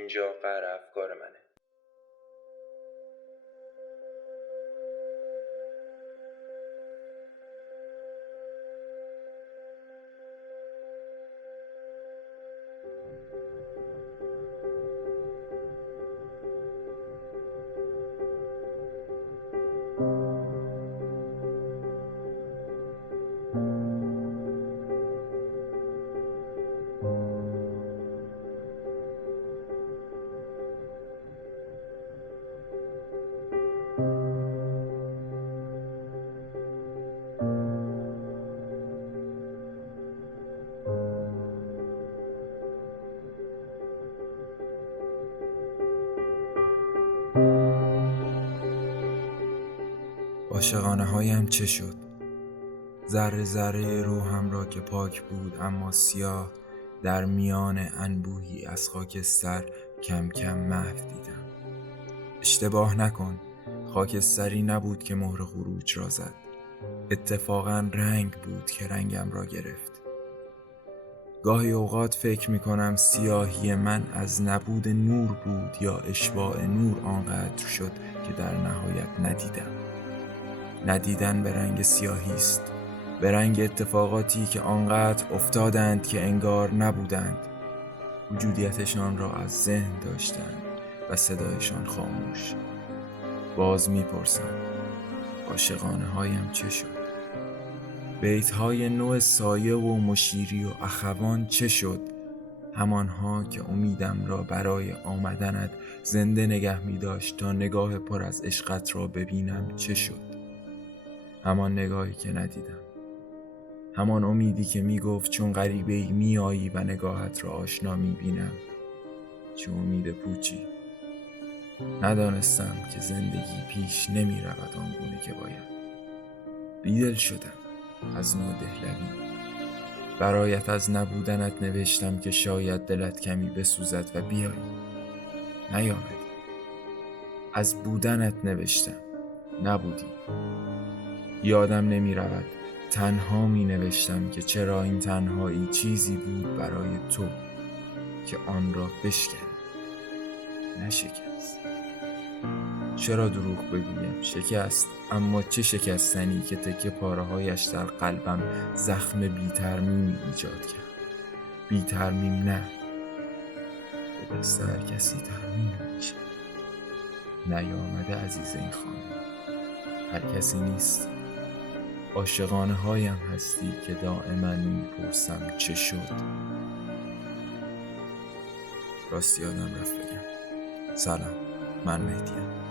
اینجا فر افکار منه. عاشقانه هایم چه شد؟ ذره ذره روحم را که پاک بود اما سیاه، در میان انبوهی از خاکستر کم کم محو دیدم. اشتباه نکن، خاکستری نبود که مهر خروج را زد. اتفاقا رنگ بود که رنگم را گرفت. گاهی اوقات فکر میکنم سیاهی من از نبود نور بود یا اشباع نور آنقدر شد که در نهایت ندیدم. ندیدن به رنگ سیاهی است، به رنگ اتفاقاتی که آنقدر افتادند که انگار نبودند. وجودیتشان را از ذهن داشتند و صدایشان خاموش. باز میپرسم عاشقانه هایم چه شد؟ بیت‌های نوع سایه و مشیری و اخوان چه شد؟ همانها که امیدم را برای آمدنت زنده نگه می‌داشت تا نگاه پر از عشقت را ببینم چه شد؟ همان نگاهی که ندیدم، همان امیدی که میگفت چون غریبه‌ای میایی و نگاهت را آشنا میبینم. چه امید پوچی. ندانستم که زندگی پیش نمیرود آنگونه که باید. بیدل شدم از نو دهلوی. برایت از نبودنت نوشتم که شاید دلت کمی بسوزد و بیایی. نیامدی. از بودنت نوشتم، نبودی. یادم نمی رود، تنها می نوشتم که چرا این تنهایی چیزی بود برای تو که آن را بشکنی، نشکست. چرا دروغ بگویم؟ شکست، اما چه شکستنی که تکه پاره‌هایش در قلبم زخم بی‌ترمیمی ایجاد کرد. بی‌ترمیم نه، به دست هر کسی ترمیم میشه. نیامده عزیز این خانه، هر کسی نیست. عاشقانه هایم هستی که دائما میپرسم چه شد. راستی یادم رفت بگم، سلام، من مهدیم.